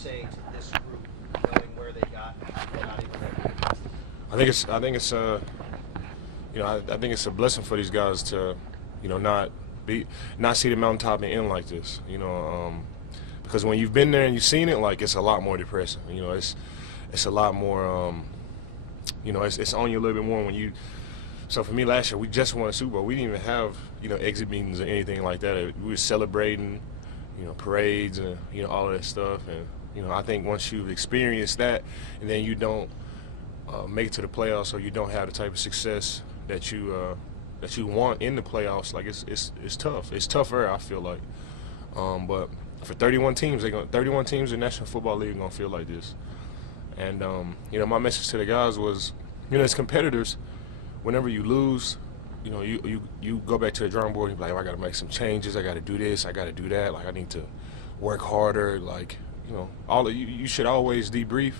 say to this group, knowing where they got and not even there? I think it's I think it's a blessing for these guys to, not see the mountaintop and end like this. Because when you've been there and you've seen it, like, it's a lot more depressing. It's a lot more. It's on you a little bit more when you. So for me, last year we just won a Super Bowl. We didn't even have exit meetings or anything like that. We were celebrating, parades and all of that stuff. And I think once you've experienced that, and then you don't make it to the playoffs, or you don't have the type of success that you want in the playoffs, like it's tough. It's tougher, I feel like. But for 31 teams, 31 teams in the National Football League are gonna feel like this. And my message to the guys was, as competitors, whenever you lose, you go back to the drawing board and you're like, I got to make some changes. I got to do this. I got to do that. Like, I need to work harder. Like, all of you should always debrief.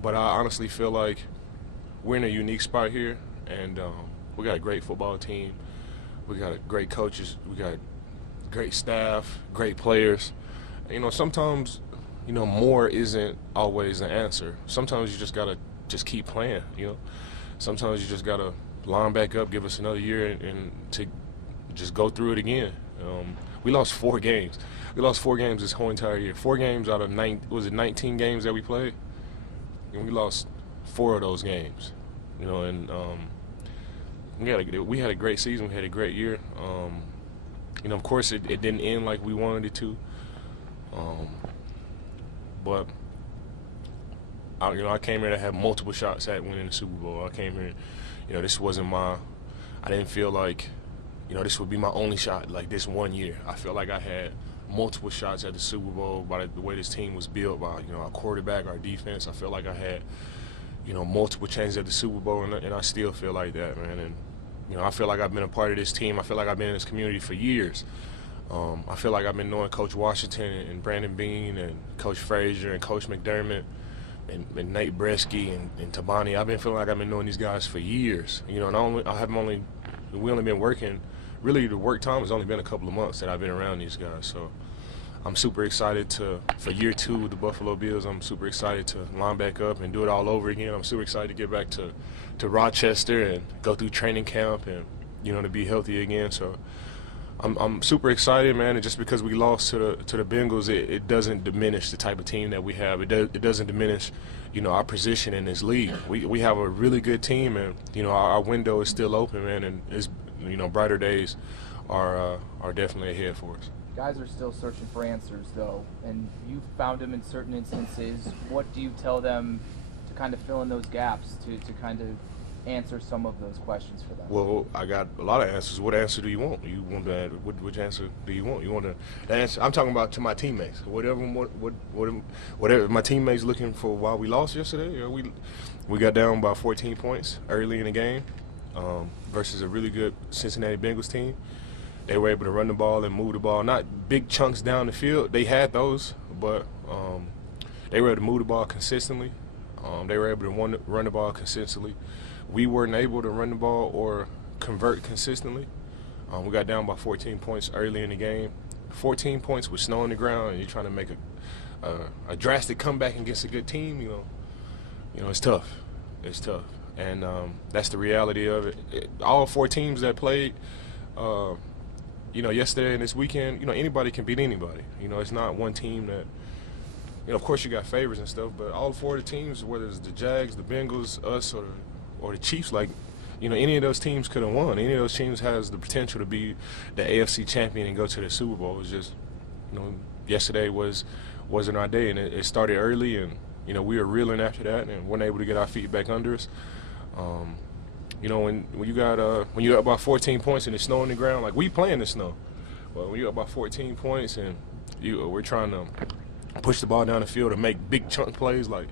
But I honestly feel like we're in a unique spot here, and we got a great football team. We got great coaches. We got great staff, great players. Sometimes, more isn't always the answer. Sometimes you just got to just keep playing, Sometimes you just got to line back up, give us another year, and to just go through it again. We lost 4 games. We lost 4 games this whole entire year. 4 games out of 19 games that we played? And we lost 4 of those games. And we had a great season. We had a great year. Of course, it didn't end like we wanted it to. But I came here to have multiple shots at winning the Super Bowl. I came here, this wasn't I didn't feel like, this would be my only shot, like this one year. I felt like I had multiple shots at the Super Bowl by the way this team was built, by, our quarterback, our defense. I felt like I had, multiple chances at the Super Bowl, and I still feel like that, man. And, I feel like I've been a part of this team. I feel like I've been in this community for years. I feel like I've been knowing Coach Washington and Brandon Beane and Coach Frazier and Coach McDermott and Nate Bresky and Tabani. I've been feeling like I've been knowing these guys for years. We only been working. Really, the work time has only been a couple of months that I've been around these guys. So I'm super excited for year 2 with the Buffalo Bills. I'm super excited to line back up and do it all over again. I'm super excited to get back to Rochester and go through training camp and to be healthy again. So I'm super excited, man. And just because we lost to the Bengals, it doesn't diminish the type of team that we have. It doesn't diminish, our position in this league. We have a really good team, and our window is still open, man. And it's, brighter days are definitely ahead for us. Guys are still searching for answers, though, and you found them in certain instances. What do you tell them to kind of fill in those gaps, to kind of answer some of those questions for them? Well, I got a lot of answers. What answer do you want? You want that? Which answer do you want? You want the answer? I'm talking about to my teammates. Whatever my teammates looking for. Why we lost yesterday? We got down by 14 points early in the game versus a really good Cincinnati Bengals team. They were able to run the ball and move the ball. Not big chunks down the field. They had those, but they were able to move the ball consistently. They were able to run the ball consistently. We weren't able to run the ball or convert consistently. We got down by 14 points early in the game. 14 points with snow on the ground, and you're trying to make a drastic comeback against a good team. It's tough. It's tough, and that's the reality of it. All 4 teams that played, yesterday and this weekend, anybody can beat anybody. It's not one team that. Of course you got favorites and stuff, but all 4 of the teams, whether it's the Jags, the Bengals, us, or the Chiefs, like, any of those teams could have won. Any of those teams has the potential to be the AFC champion and go to the Super Bowl. It was just, yesterday wasn't our day, and it started early, and we were reeling after that and weren't able to get our feet back under us. When you're up by 14 points and it's snow on the ground, like, we play in the snow. Well, when you're up by 14 points and we're trying to push the ball down the field and make big chunk plays, like,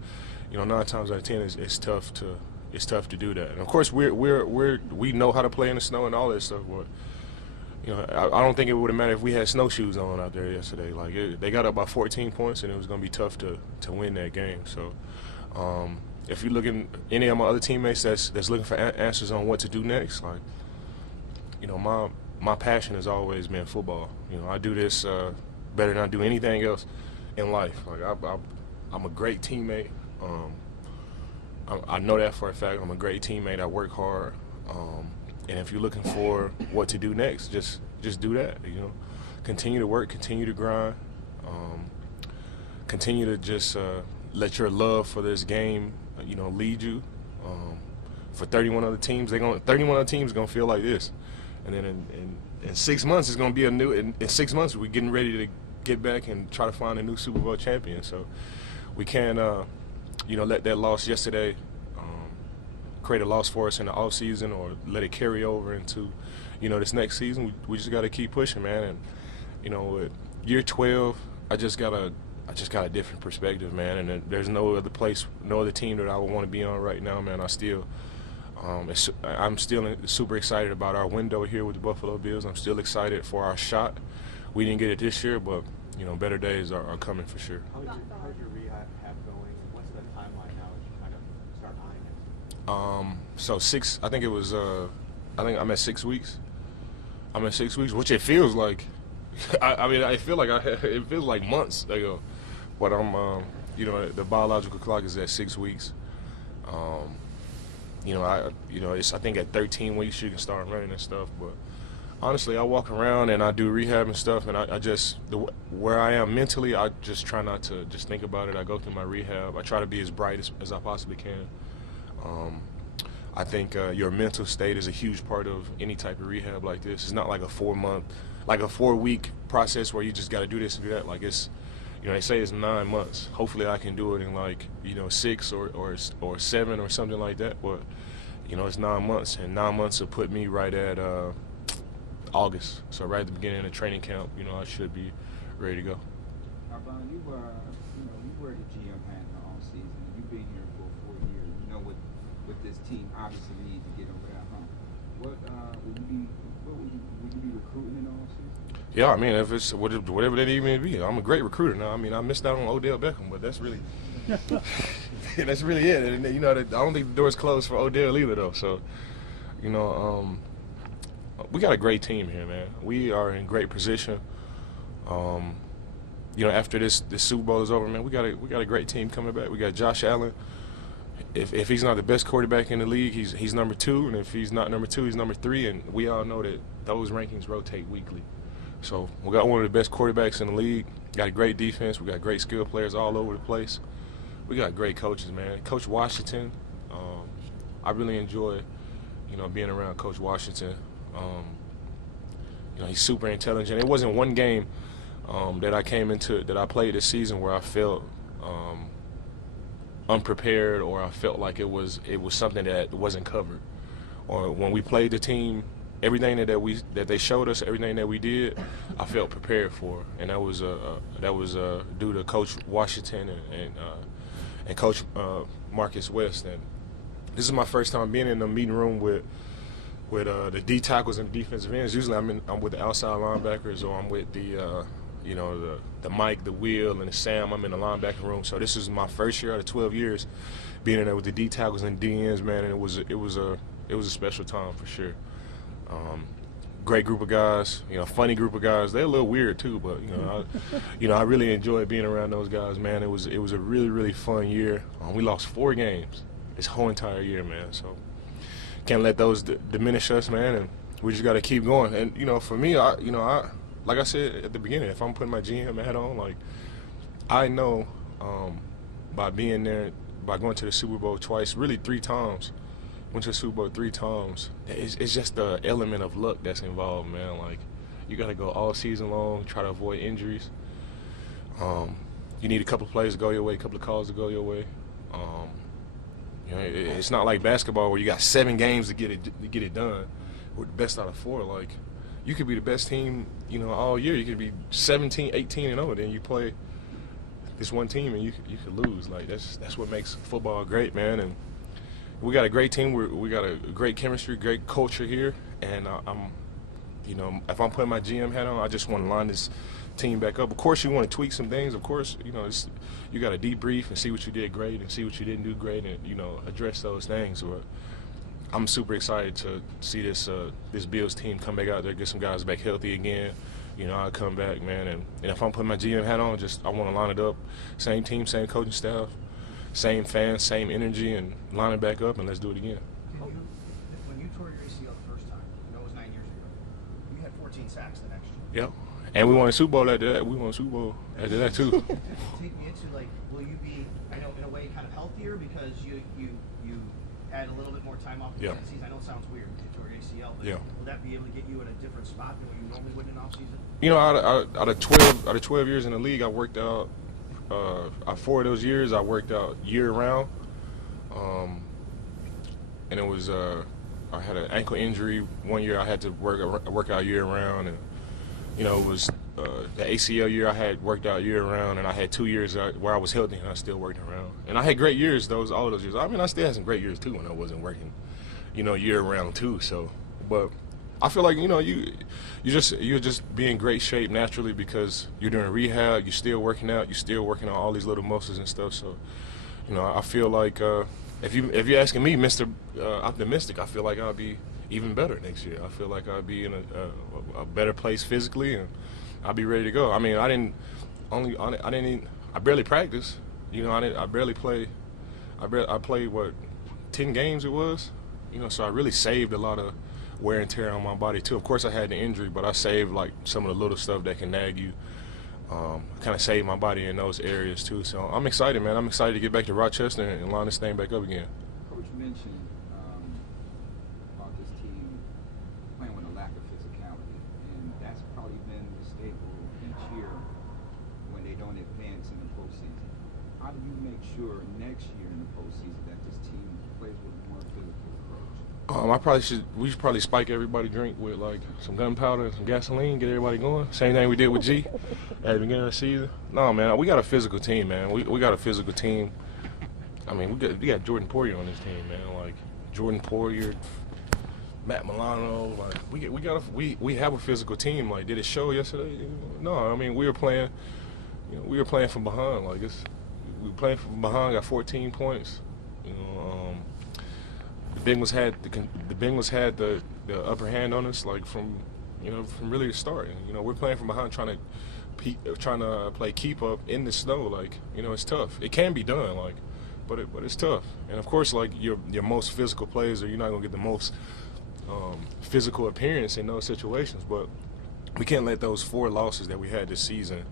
9 times out of 10 it's tough to do that. And of course we know how to play in the snow and all that stuff, but I don't think it would have mattered if we had snowshoes on out there yesterday. Like, they got up by 14 points and it was going to be tough to win that game. So if you're looking, any of my other teammates that's looking for answers on what to do next, like, my passion has always been football. I do this better than I do anything else. in life. Like I'm a great teammate. I know that for a fact. I'm a great teammate. I work hard. And if you're looking for what to do next, just do that. You know, continue to work, continue to grind, continue to just let your love for this game, you know, lead you. For 31 other teams, 31 other teams gonna feel like this, and then in 6 months it's gonna be a new. In 6 months we're getting ready to get back and try to find a new Super Bowl champion. So we can't, you know, let that loss yesterday create a loss for us in the offseason or let it carry over into, you know, this next season. We just got to keep pushing, man. And, you know, with year 12, I just got a different perspective, man. And there's no other place, no other team that I would want to be on right now, man. I'm still super excited about our window here with the Buffalo Bills. I'm still excited for our shot. We didn't get it this year, but, you know, better days are coming for sure. How's your rehab going? What's the timeline now as you kind of start eyeing it? So I think it was, I think I'm at 6 weeks. I'm at 6 weeks, which it feels like, it feels like months ago. But you know, the biological clock is at 6 weeks. You know, I think at 13 weeks you can start running and stuff. But honestly, I walk around and I do rehab and stuff, and where I am mentally, I just try not to just think about it. I go through my rehab. I try to be as bright as I possibly can. I think your mental state is a huge part of any type of rehab like this. It's not like a 4-week process where you just got to do this and do that. Like it's, you know, they say it's 9 months. Hopefully I can do it in 6 or 7 or something like that. But, you know, it's 9 months, and 9 months will put me right at August. So right at the beginning of training camp, you know, I should be ready to go. Arbon, you were the GM hat all season. You've been here for 4 years. You know what this team obviously needs to get over that hump. Would you be recruiting in all season? Yeah, I mean, if it's whatever that even be, I'm a great recruiter now. I mean, I missed out on Odell Beckham, but that's really that's really it. And you know, I don't think the door's closed for Odell either, though. So, you know, we got a great team here, man. We are in great position. You know, after this Super Bowl is over, man, we got a great team coming back. We got Josh Allen. If he's not the best quarterback in the league, he's number 2, and if he's not number 2, he's number 3. And we all know that those rankings rotate weekly. So we got one of the best quarterbacks in the league. Got a great defense. We got great skill players all over the place. We got great coaches, man. Coach Washington, I really enjoy, you know, being around Coach Washington. You know, he's super intelligent. It wasn't one game that I played this season where I felt unprepared, or I felt like it was something that wasn't covered. Or when we played the team, everything that they showed us, everything that we did, I felt prepared for, and that was due to Coach Washington and Coach Marcus West. And this is my first time being in the meeting room with the D tackles and defensive ends. Usually I'm with the outside linebackers, or I'm with the you know, the Mike, the Will, and the Sam. I'm in the linebacker room. So this is my first year out of 12 years being in there with the D tackles and D ends, man. And it was a special time for sure. Great group of guys, you know, funny group of guys. They're a little weird too, but I really enjoyed being around those guys, man. It was a really, really fun year. We lost 4 games this whole entire year, man. So can't let those diminish us, man. And we just got to keep going. And you know, for me, I like I said at the beginning, if I'm putting my GM hat on, like I know by being there, by going to the Super Bowl twice, really 3 times. Went to the Super Bowl 3 times. It's just the element of luck that's involved, man. Like, you got to go all season long, try to avoid injuries. You need a couple of plays to go your way, a couple of calls to go your way. You know, it's not like basketball where you got 7 games to get it done. We're the best out of 4. Like, you could be the best team, you know, all year. You could be 17, 18 and over. Then you play this one team and you could lose. Like, that's what makes football great, man. And we got a great team. We got a great chemistry, great culture here, and you know, if I'm putting my GM hat on, I just want to line this team back up. Of course, you want to tweak some things. Of course, you know, you got to debrief and see what you did great and see what you didn't do great, and you know, address those things. But I'm super excited to see this Bills team come back out there, get some guys back healthy again, you know, I come back, man, and if I'm putting my GM hat on, I want to line it up, same team, same coaching staff, same fans, same energy, and line it back up, and let's do it again. When you tore your ACL the first time, I know it was 9 years ago, you had 14 sacks the next year. Yep. And we won a Super Bowl after that. We won a Super Bowl after that, too. Take me into, like, will you be, I know, in a way, kind of healthier because you had a little bit more time off the Yeah. season? I know it sounds weird because you tore your ACL, but Yeah. will that be able to get you in a different spot than what you normally would in off season? You know, out of 12 years in the league, I worked out. 4 of those years, I worked out year round, and it was I had an ankle injury. 1 year I had to work out year round, and you know, it was the ACL year I had worked out year round, and I had 2 years where I was healthy and I still worked around. And I had great years all of those years. I mean, I still had some great years too when I wasn't working, you know, year round too. So, but I feel like, you know, you're just be in great shape naturally because you're doing rehab, you're still working out, you're still working on all these little muscles and stuff. So, you know, I feel like if you're asking me, Mr. Optimistic, I feel like I'll be even better next year. I feel like I'll be in a better place physically, and I'll be ready to go. I mean, I barely practice. You know, I barely play. I played what, 10 games it was. You know, so I really saved a lot of wear and tear on my body too. Of course, I had the injury, but I saved like some of the little stuff that can nag you. Kind of saved my body in those areas too. So I'm excited, man. I'm excited to get back to Rochester and line this thing back up again. Coach mentioned about this team playing with a lack of physicality, and that's probably been the staple each year when they don't advance in the postseason. How do you make sure next year in the postseason that this team plays with a more physical approach? We should probably spike everybody drink with like some gunpowder and some gasoline, get everybody going. Same thing we did with G at the beginning of the season. No, man, we got a physical team, man. We got a physical team. I mean, we got Jordan Poirier on this team, man. Like Jordan Poirier, Matt Milano. Like we have a physical team. Like, did it show yesterday? No, I mean we were playing. You know, we were playing from behind. Like we were playing from behind. Got 14 points. You know, the Bengals had the upper hand on us. Like from really the start. And, you know, we're playing from behind, trying to play keep up in the snow. Like, you know, it's tough. It can be done. Like. But it's tough, and of course, like your most physical players, you're not gonna get the most physical appearance in those situations. But we can't let those 4 losses that we had this season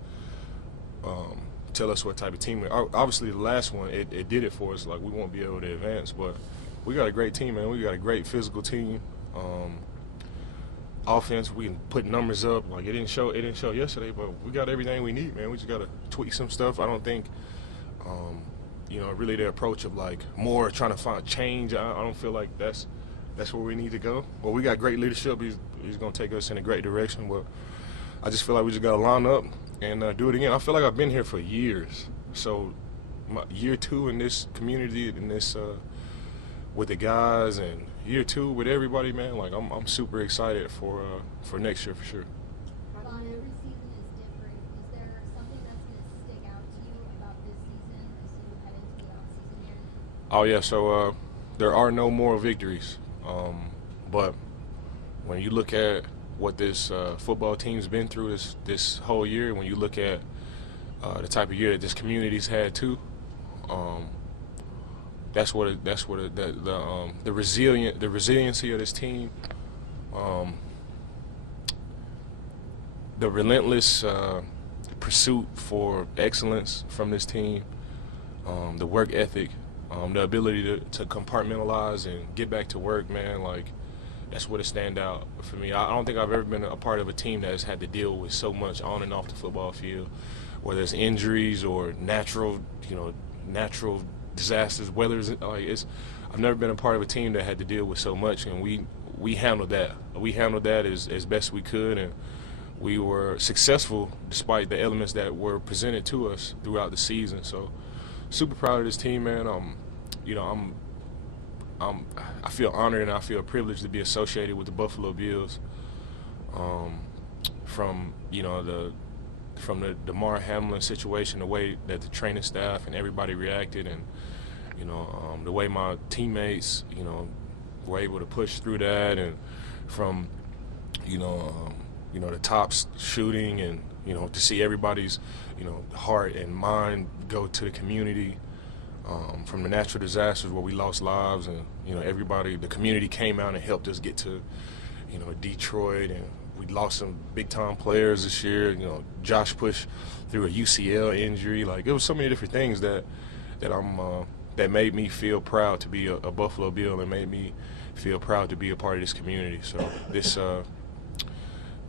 tell us what type of team we are. Obviously, the last one it did it for us. Like, we won't be able to advance, but we got a great team, man. We got a great physical team. Offense, we can put numbers up. Like, it didn't show yesterday, but we got everything we need, man. We just gotta tweak some stuff. I don't think. You know, really the approach of like more trying to find change. I don't feel like that's where we need to go. But we got great leadership. He's going to take us in a great direction. But I just feel like we just got to line up and do it again. I feel like I've been here for years. So year 2 in this community, in this with the guys, and year 2 with everybody, man. Like I'm super excited for next year for sure. Every season is different. Is there something that's going to stick out to you about this season as you head into the offseason here? Oh yeah, so there are no more victories. But when you look at what this football team's been through this whole year, when you look at the type of year that this community's had too, the resiliency of this team, the relentless pursuit for excellence from this team, the work ethic, the ability to compartmentalize and get back to work, man. Like, that's what it stand out for me. I don't think I've ever been a part of a team that has had to deal with so much on and off the football field, whether it's injuries or natural disasters, weather's. I've never been a part of a team that had to deal with so much, and we handled that. We handled that as best we could, and we were successful despite the elements that were presented to us throughout the season. So, super proud of this team, man. I feel honored and I feel privileged to be associated with the Buffalo Bills. From the Damar Hamlin situation, the way that the training staff and everybody reacted, and the way my teammates were able to push through that, and from you know, the tops shooting, and you know, to see everybody's, you know, heart and mind go to the community. From the natural disasters where we lost lives, and you know, everybody, the community came out and helped us get to, you know, Detroit, and we lost some big time players this year. You know, Josh Push through a UCL injury. Like, it was so many different things that that made me feel proud to be a Buffalo Bill, and made me feel proud to be a part of this community. So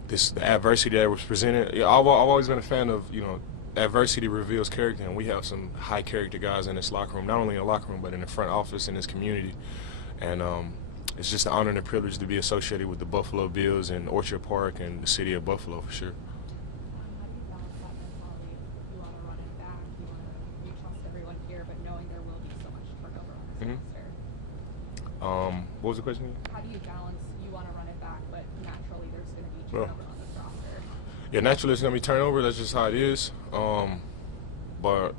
the adversity that was presented, I've always been a fan of, you know, adversity reveals character, and we have some high character guys in this locker room, not only in the locker room but in the front office in this community. And it's just an honor and a privilege to be associated with the Buffalo Bills and Orchard Park and the city of Buffalo, for sure. How do you balance that mentality? You want to run it back, you trust everyone here, but knowing there will be so much turnover on this roster. What was the question again? How do you balance, you want to run it back, but naturally there's going to be turnover on this roster? Yeah, naturally it's going to be turnover. That's just how it is. But,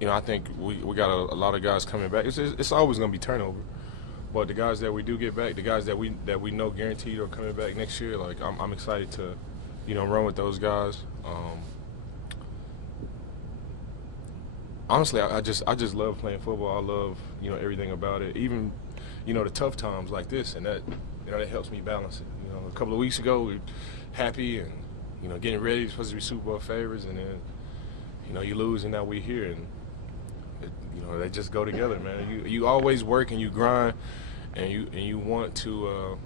you know, I think we got a lot of guys coming back. It's always going to be turnover. But the guys that we do get back, the guys that we know guaranteed are coming back next year, like, I'm excited to, you know, run with those guys. Honestly, I just love playing football. I love, you know, everything about it. Even, you know, the tough times like this, and that, you know, that helps me balance it. You know, a couple of weeks ago, we were happy and, you know, getting ready, supposed to be Super Bowl favorites, and then, you know, you lose, and now we're here, and you know, they just go together, man. You always work and you grind, and you want to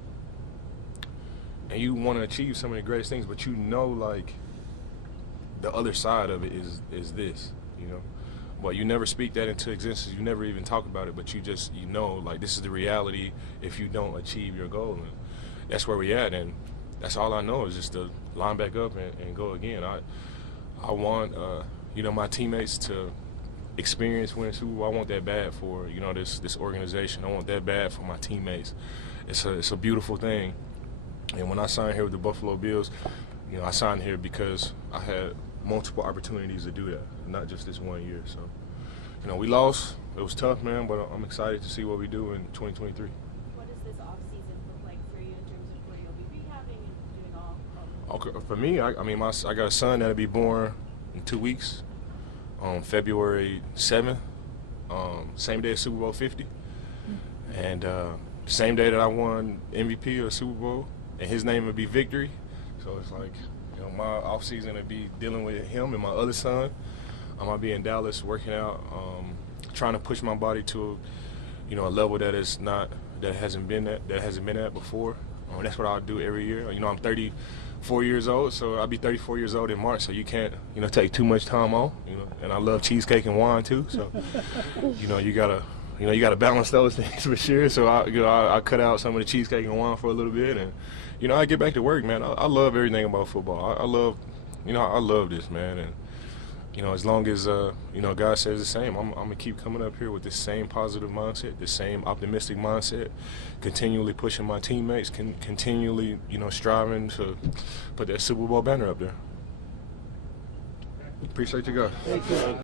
achieve some of the greatest things, but you know, like, the other side of it is this, you know. But you never speak that into existence. You never even talk about it, but you know, like, this is the reality if you don't achieve your goal, and that's where we at, and that's all I know is just to line back up and go again. I want, you know, my teammates to experience winning Super Bowl. I want that bad for, you know, this organization. I want that bad for my teammates. It's a beautiful thing. And when I signed here with the Buffalo Bills, you know, I signed here because I had multiple opportunities to do that, not just this 1 year. So, you know, we lost. It was tough, man, but I'm excited to see what we do in 2023. What does this offseason look like for you in terms of where you'll be rehabbing and doing all? Okay, for me, I got a son that'll be born in 2 weeks, on February 7th, same day as Super Bowl 50, and the same day that I won MVP of the Super Bowl, and his name would be Victory. So it's like, you know, my offseason would be dealing with him and my other son. I'll be in Dallas working out, trying to push my body to, you know, a level that hasn't been at before. That's what I'll do every year. You know, I'm 34 years old, so I'll be 34 years old in March. So you can't, you know, take too much time off. You know, and I love cheesecake and wine too. So, you know, you gotta balance those things for sure. So I cut out some of the cheesecake and wine for a little bit, and you know, I get back to work, man. I love everything about football. I love this, man. And you know, as long as you know, God says the same, I'm gonna keep coming up here with the same positive mindset, the same optimistic mindset, continually pushing my teammates, continually, you know, striving to put that Super Bowl banner up there. Appreciate you guys.